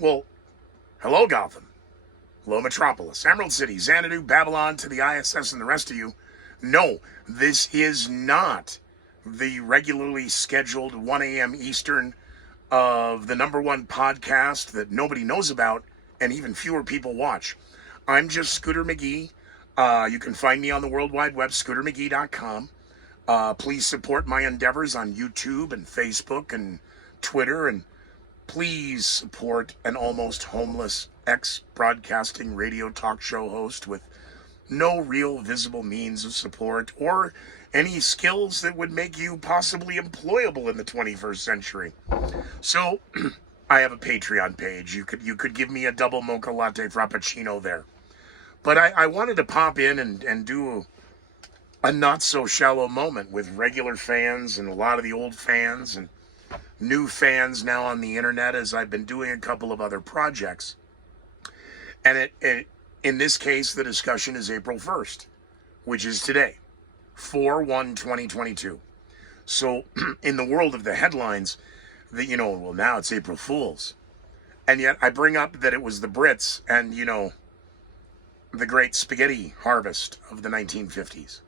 Well, hello, Gotham. Hello, Metropolis, Emerald City, Xanadu, Babylon, to the ISS and the rest of you. No, this is not the regularly scheduled 1 a.m. Eastern of the number one podcast that nobody knows about and even fewer people watch. I'm just Scooter McGee. You can find me on the World Wide Web, scootermcgee.com. Please support my endeavors on YouTube and Facebook and Twitter, and please support an almost homeless ex-broadcasting radio talk show host with no real visible means of support or any skills that would make you possibly employable in the 21st century. So, I have a Patreon page. You could give me a double mocha latte frappuccino there. But I wanted to pop in and do a not-so-shallow moment with regular fans and a lot of the old fans and new fans now on the internet, as I've been doing a couple of other projects. And in this case, the discussion is April 1st, which is today, 4/1/2022. So in the world of the headlines, well, now it's April Fool's. And yet I bring up that it was the Brits and, the great spaghetti harvest of the 1950s.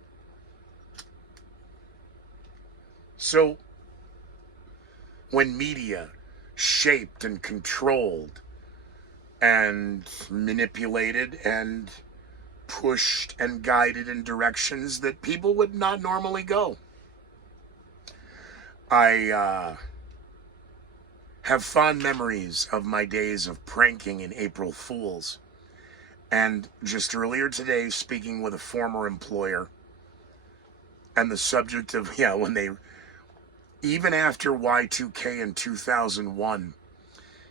So when media shaped and controlled and manipulated and pushed and guided in directions that people would not normally go. I have fond memories of my days of pranking in April Fools. And just earlier today, speaking with a former employer, and the subject of, when they, even after Y2K in 2001,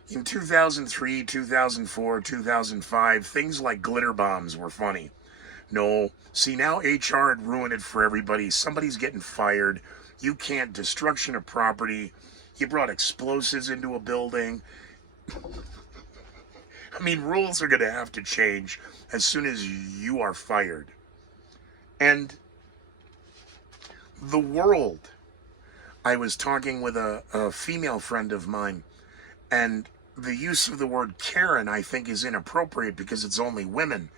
in 2003, 2004, 2005, things like glitter bombs were funny. No, see, now HR had ruined it for everybody. Somebody's getting fired. You can't, destruction of property. You brought explosives into a building. I mean, rules are going to have to change as soon as you are fired. And the world, I was talking with a female friend of mine, and the use of the word Karen, I think, is inappropriate because it's only women.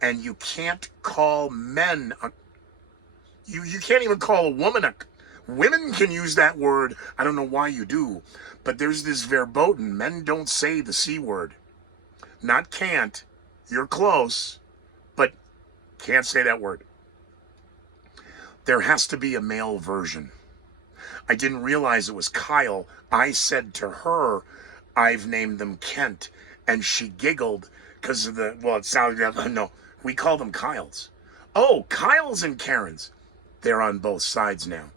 And you can't call men, you can't even call a woman women can use that word. I don't know why you do, but there's this verboten. Men don't say the C word. Not can't, you're close, but can't say that word. There has to be a male version. I didn't realize it was Kyle. I said to her, I've named them Kent, and she giggled because of it sounded, no, we call them Kyles. Oh, Kyles and Karens. They're on both sides now.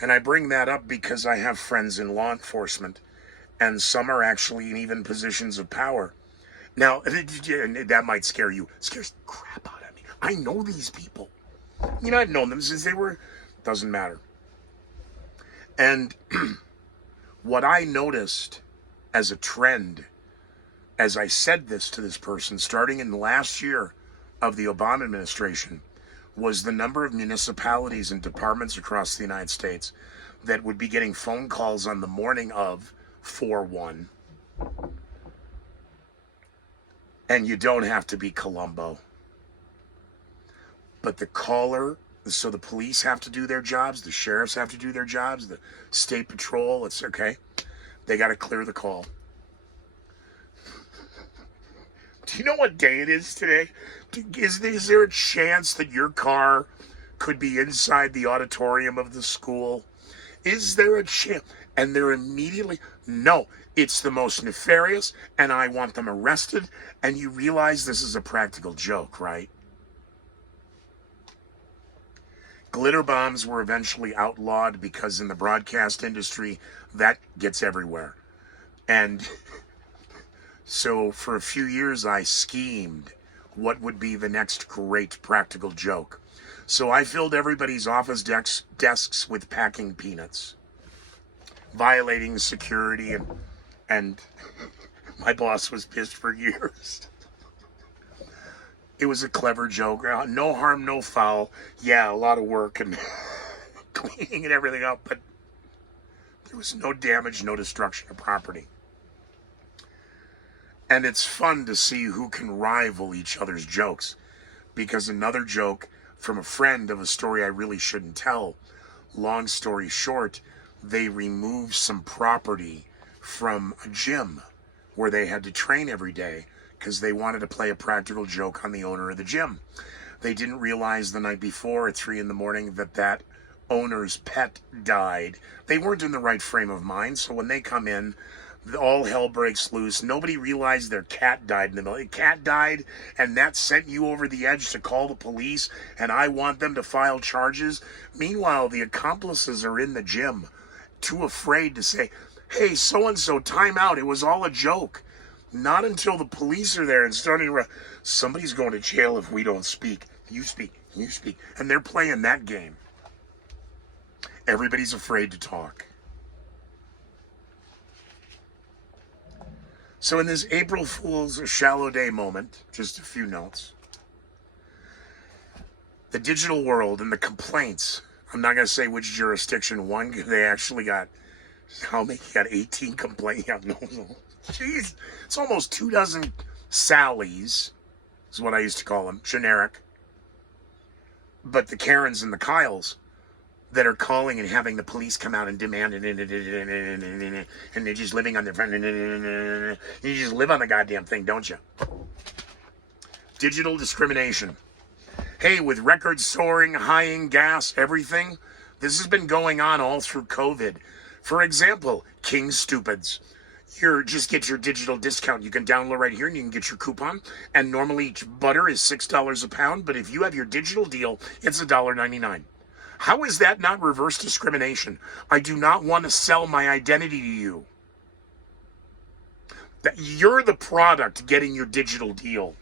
And I bring that up because I have friends in law enforcement, and some are actually in even positions of power. Now, that might scare you. It scares the crap out of me. I know these people. I've known them since they were, doesn't matter. And what I noticed as a trend, as I said this to this person, starting in the last year of the Obama administration, was the number of municipalities and departments across the United States that would be getting phone calls on the morning of 4/1. And you don't have to be Columbo. But the caller, so the police have to do their jobs, the sheriffs have to do their jobs, the state patrol, it's okay. They got to clear the call. Do you know what day it is today? Is there a chance that your car could be inside the auditorium of the school? Is there a chance? And they're immediately, no, it's the most nefarious, and I want them arrested. And you realize this is a practical joke, right? Glitter bombs were eventually outlawed because in the broadcast industry, that gets everywhere. And so for a few years, I schemed what would be the next great practical joke. So I filled everybody's office desks with packing peanuts, violating security, and my boss was pissed for years. It was a clever joke. No harm, no foul. Yeah, a lot of work and cleaning and everything up, but there was no damage, no destruction of property. And it's fun to see who can rival each other's jokes. Because another joke from a friend of a story I really shouldn't tell, long story short, they removed some property from a gym where they had to train every day because they wanted to play a practical joke on the owner of the gym. They didn't realize the night before at 3 a.m. that owner's pet died. They weren't in the right frame of mind, so when they come in, all hell breaks loose. Nobody realized their cat died in the middle. The cat died, and that sent you over the edge to call the police, and I want them to file charges. Meanwhile, the accomplices are in the gym, too afraid to say, hey, so-and-so, time out. It was all a joke. Not until the police are there and starting to, somebody's going to jail if we don't speak. You speak, you speak. And they're playing that game. Everybody's afraid to talk. So in this April Fool's Shallow Day moment, just a few notes. The digital world and the complaints. I'm not going to say which jurisdiction won. They actually got, how many? Got 18 complaints. Yeah, no. Jeez. It's almost 24 Sallys, is what I used to call them. Generic. But the Karens and the Kyles that are calling and having the police come out and demand it, and they're just living on their phone. You just live on the goddamn thing, don't you? Digital discrimination. Hey, with records soaring, high in gas, everything, this has been going on all through COVID. For example, King Stupids. Just get your digital discount. You can download right here and you can get your coupon. And normally butter is $6 a pound, but if you have your digital deal, it's $1.99. How is that not reverse discrimination? I do not want to sell my identity to you. You're the product getting your digital deal.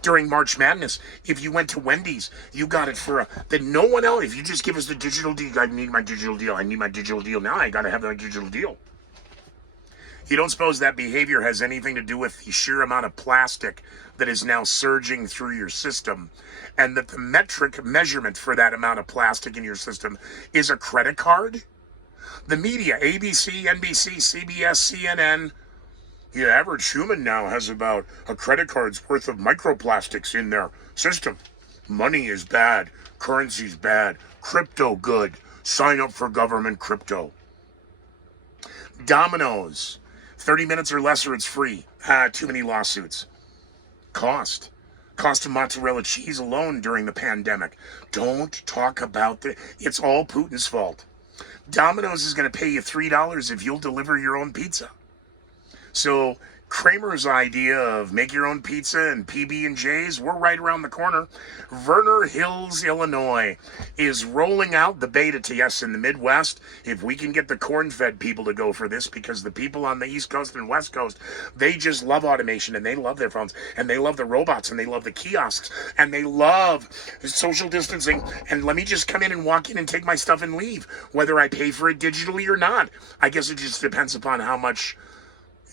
During March Madness, if you went to Wendy's, you got it for then no one else. If you just give us the digital deal, I need my digital deal. I need my digital deal now. I got to have my digital deal. You don't suppose that behavior has anything to do with the sheer amount of plastic that is now surging through your system, and that the metric measurement for that amount of plastic in your system is a credit card? The media, ABC, NBC, CBS, CNN, the average human now has about a credit card's worth of microplastics in their system. Money is bad. Currency's bad. Crypto good. Sign up for government crypto. Domino's. 30 minutes or less or it's free. Too many lawsuits. Cost of mozzarella cheese alone during the pandemic. Don't talk about it's all Putin's fault. Domino's is going to pay you $3 if you'll deliver your own pizza. So Kramer's idea of make your own pizza and PB&J's, we're right around the corner. Vernon Hills, Illinois is rolling out the beta to yes in the Midwest. If we can get the corn-fed people to go for this, because the people on the East Coast and West Coast, they just love automation and they love their phones and they love the robots and they love the kiosks and they love social distancing. And let me just come in and walk in and take my stuff and leave, whether I pay for it digitally or not. I guess it just depends upon how much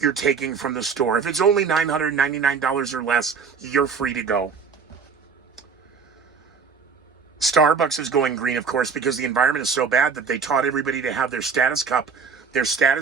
you're taking from the store. If it's only $999 or less, you're free to go. Starbucks is going green, of course, because the environment is so bad that they taught everybody to have their status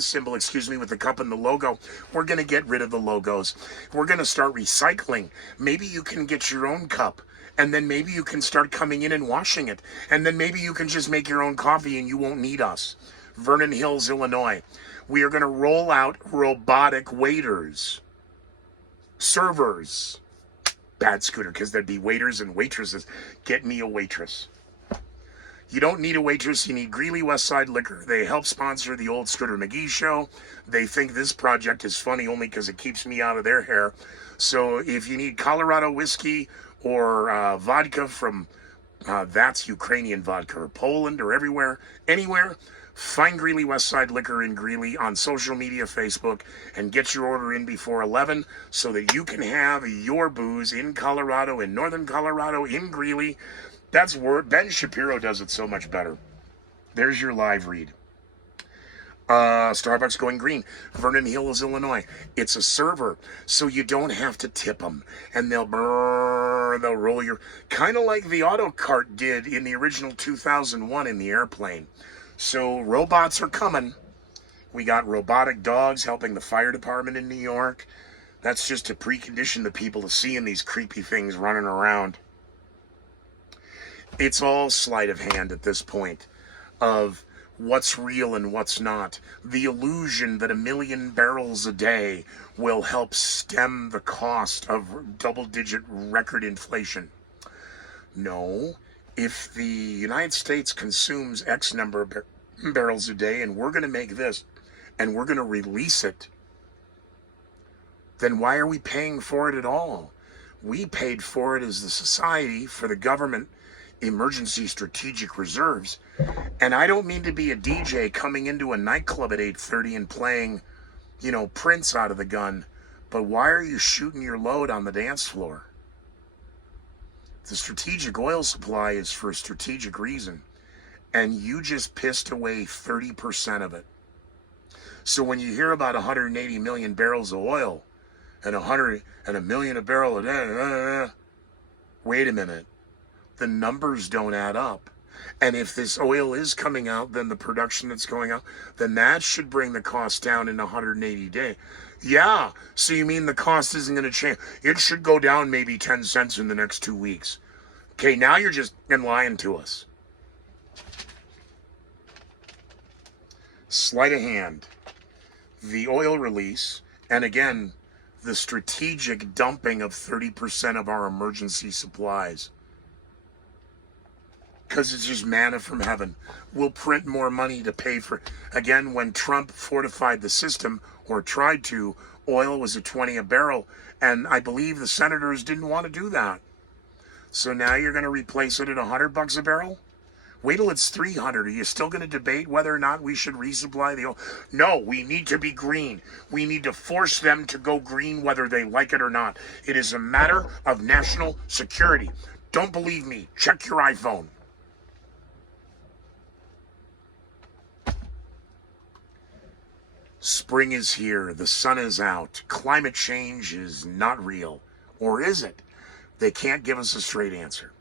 symbol, with the cup and the logo. We're going to get rid of the logos. We're going to start recycling. Maybe you can get your own cup, and then maybe you can start coming in and washing it. And then maybe you can just make your own coffee and you won't need us. Vernon Hills, Illinois. We are going to roll out robotic waiters, servers. Bad Scooter, because there'd be waiters and waitresses. Get me a waitress. You don't need a waitress. You need Greeley Westside Liquor. They help sponsor the Old Scooter McGee Show. They think this project is funny only because it keeps me out of their hair. So if you need Colorado whiskey or vodka from, that's Ukrainian vodka, or Poland or anywhere, find Greeley Westside Liquor in Greeley on social media, Facebook, and get your order in before 11 so that you can have your booze in Colorado, in northern Colorado, in Greeley. That's where Ben Shapiro does it so much better. There's your live read. Starbucks going green. Vernon Hills, Illinois. It's a server, so you don't have to tip them. And they'll roll your... Kind of like the auto cart did in the original 2001 in the airplane. So robots are coming. We got robotic dogs helping the fire department in New York. That's just to precondition the people to seeing these creepy things running around. It's all sleight of hand at this point of what's real and what's not. The illusion that 1,000,000 barrels a day will help stem the cost of double-digit record inflation. No, if the United States consumes X number of barrels a day and we're going to make this and we're going to release it, then why are we paying for it at all? We paid for it as the society for the government emergency strategic reserves. And I don't mean to be a DJ coming into a nightclub at 8:30 and playing, Prince out of the gun, but why are you shooting your load on the dance floor? The strategic oil supply is for a strategic reason, and you just pissed away 30% of it. So when you hear about 180 million barrels of oil and 1 million a barrel a day, wait a minute. The numbers don't add up. And if this oil is coming out, then the production that's going out, then that should bring the cost down in 180 days. Yeah, so you mean the cost isn't going to change? It should go down maybe 10 cents in the next 2 weeks. Okay, now you're just lying to us. Sleight of hand. The oil release, and again, the strategic dumping of 30% of our emergency supplies. Because it's just manna from heaven. We'll print more money to pay for. Again, when Trump fortified the system, or tried to, oil was at 20 a barrel, and I believe the senators didn't want to do that. So now you're going to replace it at $100 a barrel? Wait till it's 300. Are you still going to debate whether or not we should resupply the oil? No, we need to be green. We need to force them to go green whether they like it or not. It is a matter of national security. Don't believe me? Check your iPhone. Spring is here. The sun is out. Climate change is not real. Or is it? They can't give us a straight answer.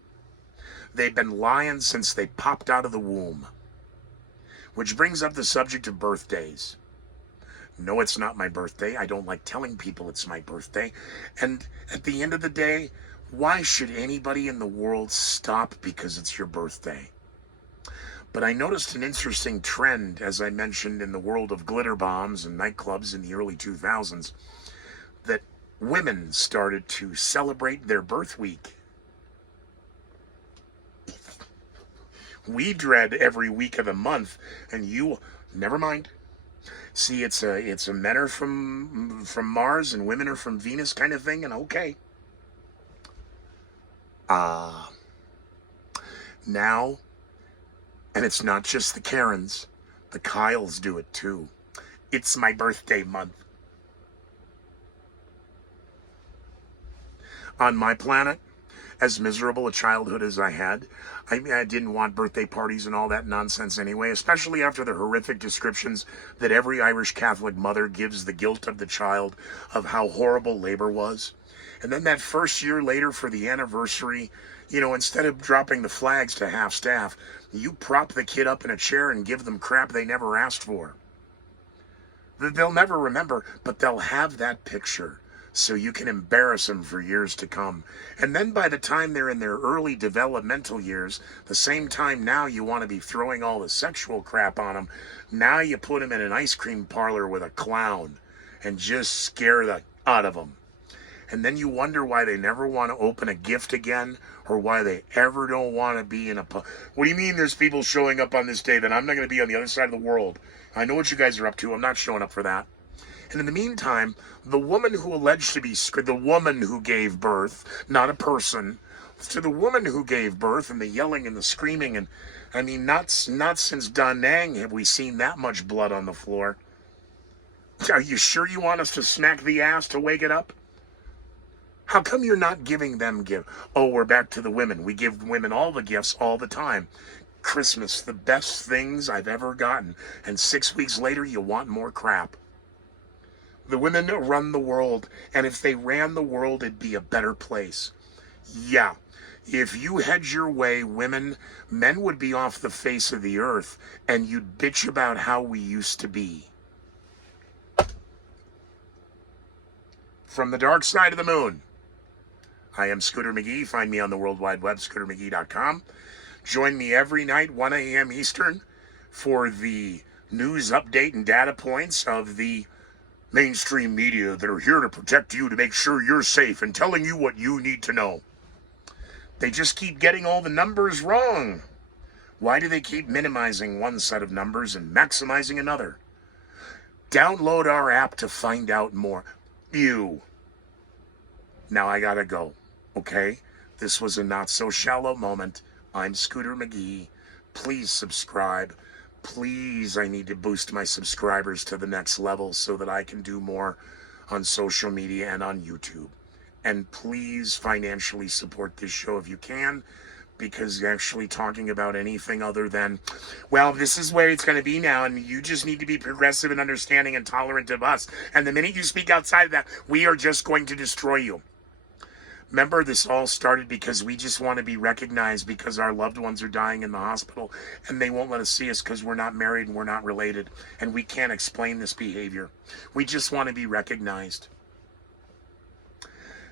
They've been lying since they popped out of the womb. Which brings up the subject of birthdays. No, it's not my birthday. I don't like telling people it's my birthday. And at the end of the day, why should anybody in the world stop because it's your birthday? But I noticed an interesting trend, as I mentioned, in the world of glitter bombs and nightclubs in the early 2000s, that women started to celebrate their birth week. We dread every week of the month, and you, never mind. See, it's a men are from Mars and women are from Venus kind of thing, and okay. Now, and it's not just the Karens, the Kyles do it too. It's my birthday month. On my planet, as miserable a childhood as I had, I didn't want birthday parties and all that nonsense anyway, especially after the horrific descriptions that every Irish Catholic mother gives the guilt of the child of how horrible labor was. And then that first year later for the anniversary, instead of dropping the flags to half staff, you prop the kid up in a chair and give them crap they never asked for. They'll never remember, but they'll have that picture. So you can embarrass them for years to come. And then by the time they're in their early developmental years, the same time now you want to be throwing all the sexual crap on them, now you put them in an ice cream parlor with a clown and just scare the out of them. And then you wonder why they never want to open a gift again, or why they ever don't want to be in a... What do you mean there's people showing up on this day that I'm not going to be on the other side of the world? I know what you guys are up to. I'm not showing up for that. And in the meantime, the woman who alleged to be the woman who gave birth, not a person, to the woman who gave birth, and the yelling and the screaming, and I mean, not since Da Nang have we seen that much blood on the floor. Are you sure you want us to smack the ass to wake it up? How come you're not giving them gifts? Oh, we're back to the women. We give women all the gifts all the time. Christmas, the best things I've ever gotten. And 6 weeks later, you want more crap. The women run the world, and if they ran the world, it'd be a better place. Yeah, if you hedge your way, men would be off the face of the earth, and you'd bitch about how we used to be. from the dark side of the moon. I am Scooter McGee. Find me on the World Wide Web, scootermcgee.com. Join me every night, 1 a.m. Eastern, for the news update and data points of the mainstream media that are here to protect you, to make sure you're safe, and telling you what you need to know. They just keep getting all the numbers wrong. Why do they keep minimizing one set of numbers and maximizing another? Download our app to find out more. Now I gotta go, okay? This was a not-so-shallow moment. I'm Scooter McGee. Please subscribe. Please, I need to boost my subscribers to the next level so that I can do more on social media and on YouTube. And please financially support this show if you can, because actually talking about anything other than, well, this is where it's going to be now, and you just need to be progressive and understanding and tolerant of us. And the minute you speak outside of that, we are just going to destroy you. Remember, this all started because we just want to be recognized because our loved ones are dying in the hospital and they won't let us see us because we're not married and we're not related and we can't explain this behavior. We just want to be recognized.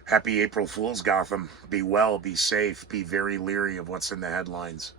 Happy April Fool's, Gotham. Be well, be safe, be very leery of what's in the headlines.